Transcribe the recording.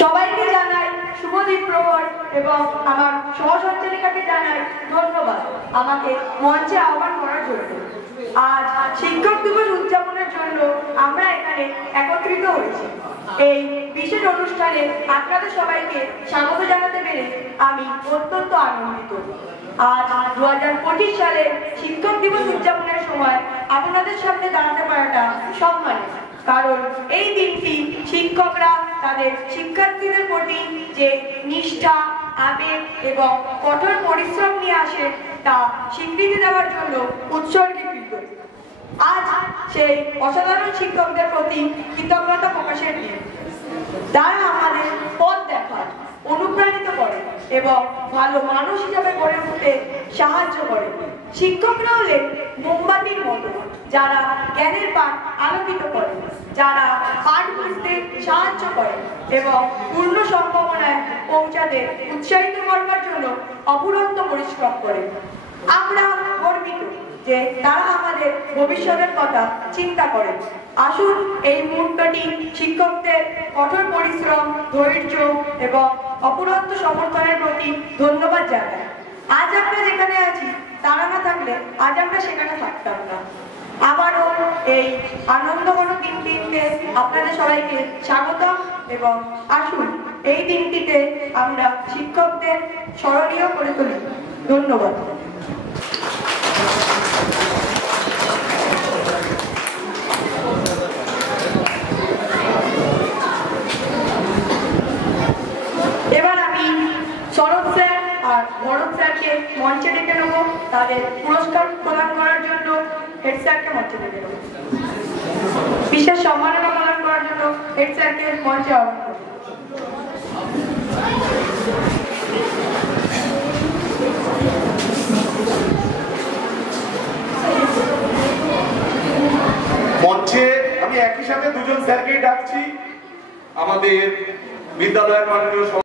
সবাইকে জানাই শুভ দীপ্রহর এবং আমার সহসঞ্চালিকাকে জানাই ধন্যবাদ আমাকে মঞ্চে আহ্বান করার জন্য। আজ শিক্ষক দিবস উদযাপনের জন্য আমরা এখানে একত্রিত হয়েছি। এই বিশেষ অনুষ্ঠানে আপনাদের সবাইকে স্বাগত জানাতে পেরে আমি অত্যন্ত আনন্দিত। আজ 2025 সালে শিক্ষক দিবস উদযাপনের সময় আপনাদের সামনে দাঁড়াতে পারাটা সম্মানের, কারণ এই দিনটি শিক্ষকরা তাদের শিক্ষার্থীদের প্রতি যে নিষ্ঠা, আবেগ এবং কঠোর পরিশ্রম নিয়ে আসে তা স্বীকৃতি দেওয়ার জন্য উৎসর্গীকৃত। আজ সেই অসাধারণ শিক্ষকদের প্রতি কৃতজ্ঞতা প্রকাশের দিন। তারা আমাদের পথ দেখায়, অনুপ্রাণিত করে এবং ভালো মানুষ হিসাবে গড়ে উঠতে সাহায্য করে। শিক্ষকরা হলেন মোমবাতির মতো, যারা জ্ঞানের পাঠ আলোকিত করে, যারা পাঠ বুঝতে সাহায্য করে এবং পূর্ণ সম্ভাবনায় পৌঁছাতে উৎসাহিত করবার জন্য অফুরন্ত পরিশ্রম করে। আমরা গর্বিত যে তারা আমাদের ভবিষ্যতের কথা চিন্তা করে। আসুন এই মুহূর্তটি শিক্ষকদের কঠোর পরিশ্রম, ধৈর্য এবং অফুরন্ত সমর্থনের প্রতি ধন্যবাদ জানাই। আজ আমরা যেখানে আছি তারা না থাকলে আজ আমরা সেখানে থাকতাম না। আবারও এই আনন্দঘন দিনটিতে আপনাদের সবাইকে স্বাগত এবং আসুন এই দিনটিতে আমরা শিক্ষকদের স্মরণীয় করে তুলি। ধন্যবাদ। এবার আমি শরৎ স্যার আর ভরত স্যারকে মঞ্চে ডেকে নেবো। তাদের পুরস্কার প্রদান করার জন্য হেড স্যারকে মঞ্চে ডেকে নেবো। বিশেষ সম্মাননা প্রদান করার জন্য হেড স্যারকে মঞ্চে আহ্বান করব। মঞ্চে আমি একই সাথে দুজন স্যারকেই ডাকছি। আমাদের বিদ্যালয়ের মাননীয়